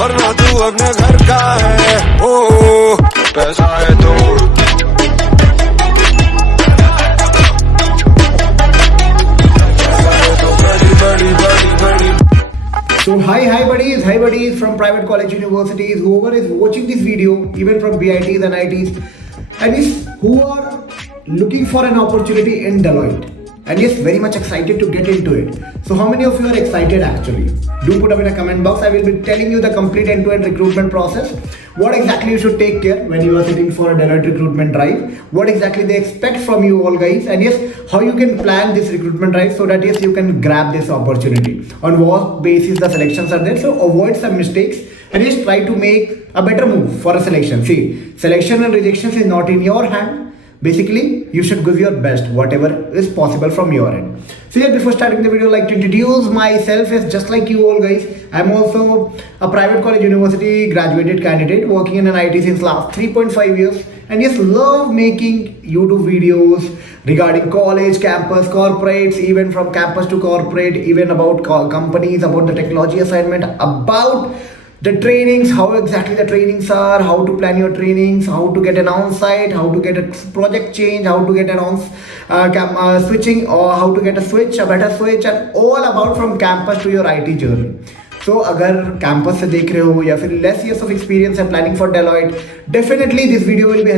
वरना तू अपने घर का है। ओ पैसा है तो बड़ी बड़ी बड़ी। So hi buddies from private college universities, whoever is watching this video, even from BITs and ITs, and is who are looking for an opportunity in Deloitte, and is very much excited to get into it. So how many of you are excited actually? Do put up in a comment box. I will be telling you the complete end-to-end recruitment process. What exactly you should take care when you are sitting for a Deloitte recruitment drive. What exactly they expect from you all guys, and yes, how you can plan this recruitment drive so that yes, you can grab this opportunity. On what basis the selections are there. So avoid some mistakes and just try to make a better move for a selection. See, selection and rejections is not in your hand. Basically, you should give your best, whatever is possible from your end. So yeah, before starting the video, I'd like to introduce myself as just like you all guys. I'm also a private college university graduated candidate working in an IT since last 3.5 years. And yes, love making YouTube videos regarding college, campus, corporates, even from campus to corporate, even about companies, about the technology assignment, about the trainings, how exactly the trainings are, how to plan your trainings, how to get an on-site, how to get a project change, how to get an switching, or how to get a switch, a better switch, and all about from campus to your IT journey. So अगर campus से देख रहे हो या फिर less years of experience है planning for Deloitte, definitely this video will be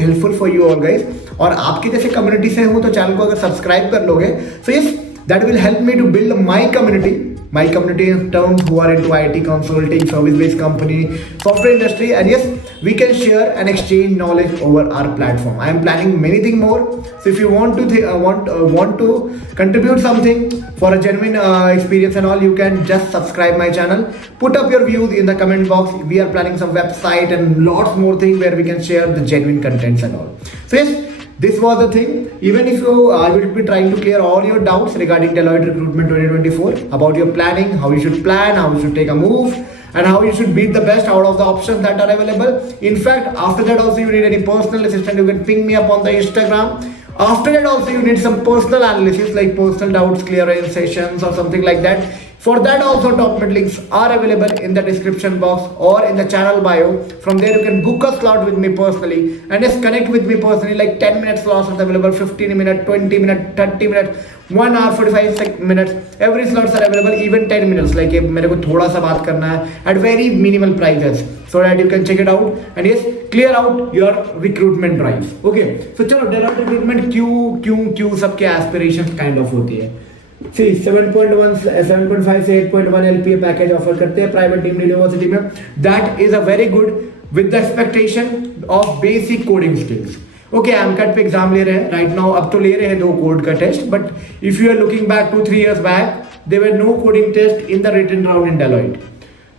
helpful for you all guys. और आपके जैसे कम्युनिटी से हो तो चैनल को अगर सब्सक्राइब कर लोगे, so yes, that will help me to build my community in terms who are into IT consulting, service-based company, software industry, and yes, we can share and exchange knowledge over our platform. I am planning many things more. So if you want to contribute something for a genuine experience and all, you can just subscribe my channel. Put up your views in the comment box. We are planning some website and lots more things where we can share the genuine contents and all. So yes, this was the thing. Even if you I will be trying to clear all your doubts regarding Deloitte Recruitment 2024, about your planning, how you should plan, how you should take a move, and how you should beat the best out of the options that are available. In fact, after that also you need any personal assistant, you can ping me up on the Instagram. After that also you need some personal analysis like personal doubts clearance sessions or something like that. For that also top mid links are available in the description box or in the channel bio. From there you can book a slot with me personally and just connect with me personally, like 10 minute slots are available, 15 minute, 20 minute, 30 minute, 1 hour 45 minutes. Every slots are available, even 10 minutes. Like मेरे को थोड़ा सा बात करना है at very minimal prices, so that you can check it out and yes, clear out your recruitment drives. Okay, so चलो Deloitte recruitment क्यों सबके aspirations kind of होती है. See, 7.5 से 8.1 LPA पैकेज ऑफर करते हैं प्राइवेट डीम्ड यूनिवर्सिटी में. That is a very good with the expectation of basic coding skills. Okay, AMCAT पे एग्जाम ले रहे हैं राइट नाउ. अब तो ले रहे हैं 2 कोड का test, but if you are looking back 2-3 years back, there were no coding test in the written round in Deloitte.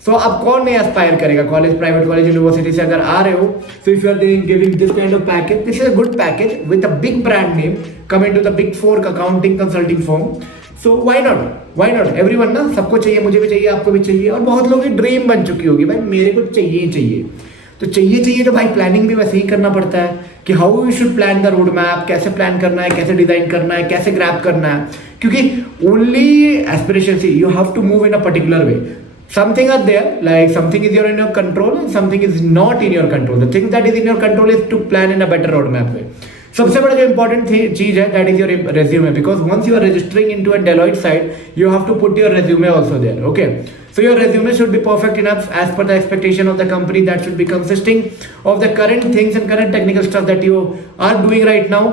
So अब कौन नहीं एस्पायर करेगा कॉलेज, प्राइवेट कॉलेज यूनिवर्सिटी से अगर आ रहे हो. So if you are giving this kind of package, this is a good package with a big brand name coming to the big 4 accounting consulting firm. So why not everyone ना, सबको चाहिए, मुझे भी चाहिए, आपको भी चाहिए, और बहुत लोगों की ड्रीम बन चुकी होगी भाई मेरे को चाहिए. तो चाहिए तो भाई प्लानिंग भी वैसे ही करना पड़ता है कि how you should plan the road map, कैसे प्लान करना है, कैसे डिजाइन करना है, कैसे ग्रैब करना है. क्योंकि only aspiration see you have to move in a particular way. Something are there, like something is in your control and something is not in your control. The thing that is in your control is to plan in a better roadmap way. सबसे बड़ा जो important चीज है that is your resume, because once you are registering into a Deloitte site, you have to put your resume also there. Okay, so your resume should be perfect enough as per the expectation of the company. That should be consisting of the current things and current technical stuff that you are doing right now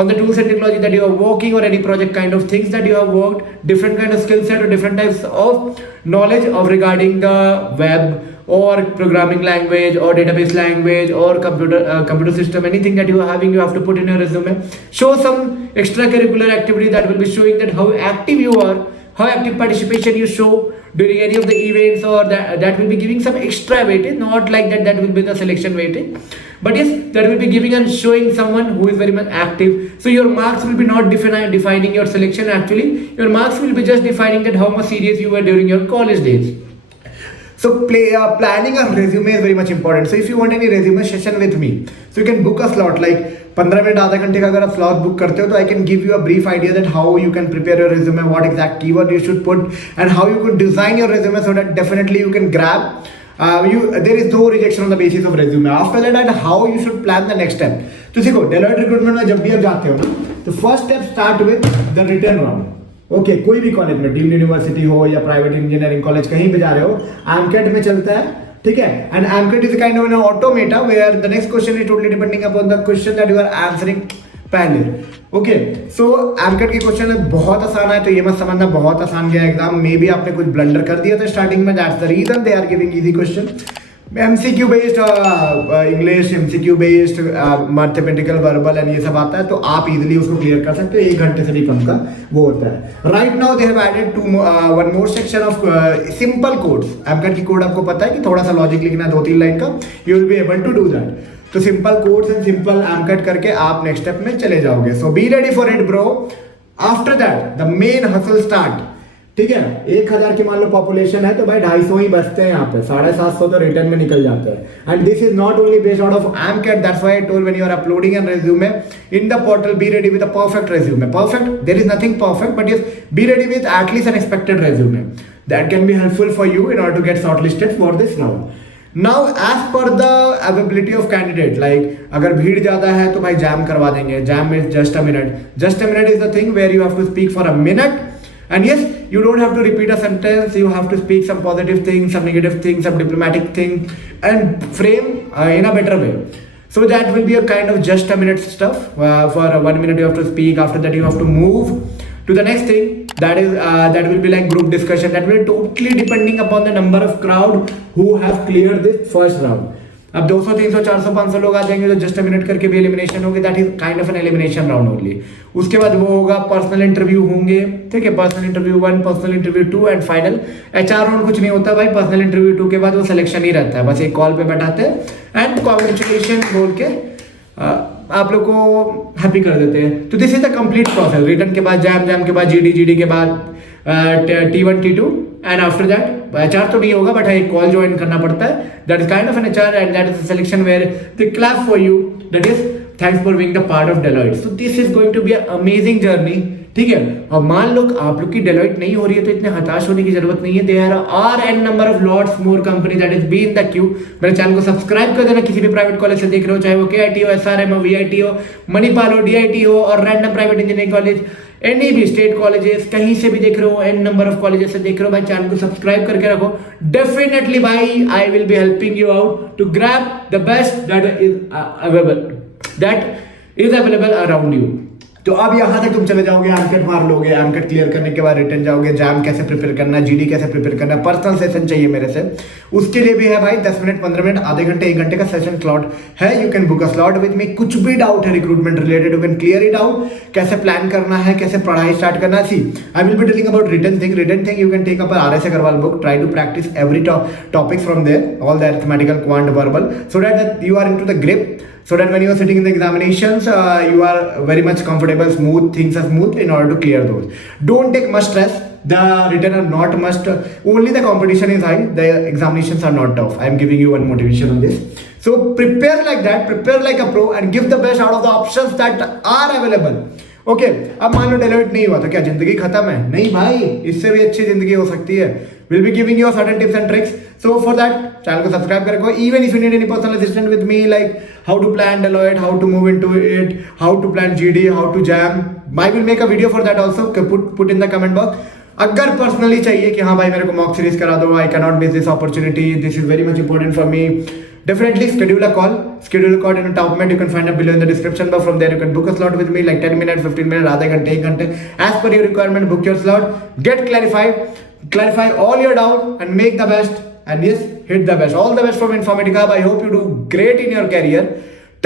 on the tools and technology that you are working, or any project kind of things that you have worked, different kind of skill set or different types of knowledge of regarding the web or programming language or database language or computer system, anything that you are having, you have to put in your resume. Show some extracurricular activity that will be showing that how active you are, how active participation you show during any of the events, or that will be giving some extra weightage. Not like that will be the selection weightage, but yes, that will be giving and showing someone who is very much active. So your marks will be not defining your selection. Actually your marks will be just defining that how much serious you were during your college days. So planning a resume is very much important. So if you want any resume session with me, so you can book a slot like 15 minute आधा घंटे का अगर आप slot book करते हो तो I can give you a brief idea that how you can prepare your resume, what exact keyword you should put, and how you could design your resume so that definitely you can grab there is no rejection on the basis of resume. After that, and how you should plan the next step. तो देखो Deloitte recruitment में जब भी आप जाते हो ना, तो first step start with the written round. Okay कोई भी कॉलेज में, डीम्ड यूनिवर्सिटी हो या प्राइवेट इंजीनियरिंग कॉलेज, कहीं भी जा रहे हो, AMCAT में चलता है, ठीक है. And AMCAT is kind of an automata where the next question is totally depending upon the question that you are answering पहले. ओके सो AMCAT के क्वेश्चन बहुत आसान है, तो ये मत समझना बहुत आसान गया एग्जाम. मे बी आपने कुछ ब्लंडर कर दिया था स्टार्टिंग में, that's the reason they are giving easy question. MCQ based English, MCQ based mathematical verbal and ये सब आता है, तो आप इजीली उसको क्लियर कर सकते हो. 1 घंटे से भी कम का वो होता है. Right now they have added one more section of simple codes. AMCAT की कोड आपको पता है कि थोड़ा सा लॉजिक लिखना है 2-3 लाइन का, you will be able to do that. तो simple codes and simple AMCAT करके आप नेक्स्ट स्टेप में चले जाओगे. So be ready for it bro. After that the main hustle start. ठीक है, 1000 की मान लो पॉपुलेशन है, तो भाई 250 ही बचते हैं यहाँ पे, 750 तो रिटर्न में निकल जाता है. And this is not only based out of AMCAT. That's why I told when you are uploading an resume in the portal, be ready with a perfect resume. Perfect, there is nothing perfect, but yes, be ready with at least an expected resume that can be helpful for you in order to get shortlisted for this round. Now as per the availability of candidate, like अगर भीड़ ज्यादा है तो भाई jam करवा देंगे. Jam is just a minute. Just a minute is the thing where you have to speak for a minute. And yes, you don't have to repeat a sentence, you have to speak some positive things, some negative things, some diplomatic thing, and frame in a better way. So that will be a kind of just a minute stuff. For 1 minute you have to speak, after that you have to move to the next thing. That will be like group discussion. That will totally depending upon the number of crowd who have cleared this first round. अब 200, 300, 400, 500 लोग आ जाएंगे तो just a minute करके भी elimination होगी. That is kind of an elimination round only. उसके बाद वो होगा पर्सनल इंटरव्यू होंगे, ठीक है. Personal interview 1, personal interview 2 and final. HR round कुछ नहीं होता भाई. पर्सनल इंटरव्यू 2 के बाद वो सिलेक्शन ही रहता है, बस एक कॉल पे बैठाते हैं एंड कॉन्ग्रेचुलेशन बोल के आप लोग को हैप्पी कर देते हैं. तो this is the complete process. Return के बाद जैम के बाद GD के बाद T1 T2 and after that HR तो नहीं होगा, बट एक कॉल ज्वाइन करना पड़ता है. That is kind of an HR and that is the selection where they clap for you. That is thanks for being the part of Deloitte. So this is going to be a amazing journey. ठीक है, और मान लो आप लोग की Deloitte नहीं हो रही है तो इतने हताश होने की जरूरत नहीं है. There are an number of lots more company that is be in the queue. मेरे चैनल को सब्सक्राइब कर देना. किसी भी प्राइवेट कॉलेज से देख रहे हो, चाहे वो KIT हो, SRM हो, VIT हो, मणिपाल हो, DIT हो और random private engineering college, any भी स्टेट कॉलेजेस, कहीं से भी देख रहे हो, एन नंबर ऑफ कॉलेजेस से देख रहे हो, भाई चैनल को सब्सक्राइब करके रखो. डेफिनेटली भाई I will be helping you out to grab the best that is available around you. तो अब यहाँ तक तुम चले जाओगे, AMCAT मार लोगे. AMCAT क्लियर करने के बाद रिटर्न जाओगे. जैम कैसे प्रिपेयर करना है, GD कैसे प्रिपेयर करना है, पर्सनल सेशन चाहिए मेरे से, उसके लिए भी है भाई 10 मिनट, 15 मिनट, आधे घंटे, 1 घंटे का सेशन स्लॉट है. You can book a slot with me. कुछ भी डाउट है recruitment related, you can clear it out. कैसे प्लान करना है, कैसे पढ़ाई स्टार्ट करना है. See I will be telling about written thing you can take up RS Agarwal book. Try to practice every topic from there, all the arithmetical, quant, verbal, so that you are into the grip. So that when you are sitting in the examinations, you are very much comfortable, smooth, things are smooth in order to clear those. Don't take much stress. The written are not must. Only the competition is high. The examinations are not tough. I am giving you one motivation on this. So prepare like that. Prepare like a pro and give the best out of the options that are available. Okay अब मान लो Deloitte नहीं हुआ तो क्या जिंदगी खत्म है? नहीं भाई, इससे भी अच्छी जिंदगी हो सकती है. We'll be giving you certain tips and tricks. So for that, channel को सब्सक्राइब कर रखो. Even if you need any personal assistance with me, like how to plan Deloitte, how to move into it, how to plan GD, how to jam, I will make a video for that also. Put in the comment box. अगर personally चाहिए कि हाँ भाई मेरे को mock series करा दो, I can not miss this opportunity, this is very much important for me, definitely schedule a call in the top comment. You can find it below in the description box. From there you can book a slot with me like 10 minutes, 15 minutes, आधे घंटे, 1 घंटे, as per your requirement. Book your slot, get clarify all your doubt and make the best, and yes, hit the best. All the best from Informatica. I hope you do great in your career.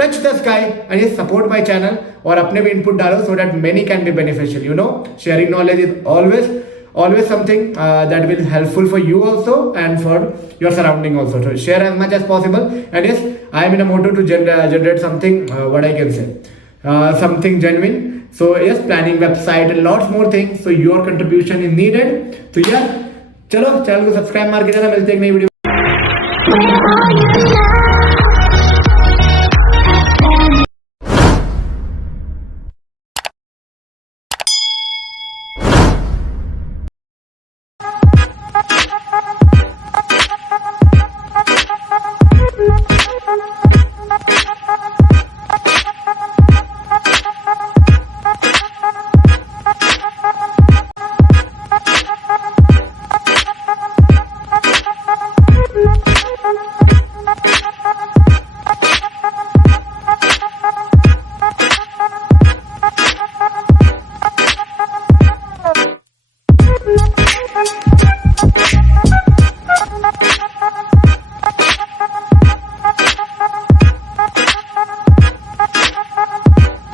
Touch the sky and yes, support my channel और अपने भी input डालो so that many can be beneficial. You know, sharing knowledge is always something that will helpful for you also and for your surrounding also. So share as much as possible. And yes, I am in a motive to generate something, what I can say, something genuine. So yes, planning website and lots more things. So your contribution is needed. So yeah, चलो channel को subscribe मार के जाना. मिलते हैं एक नई video.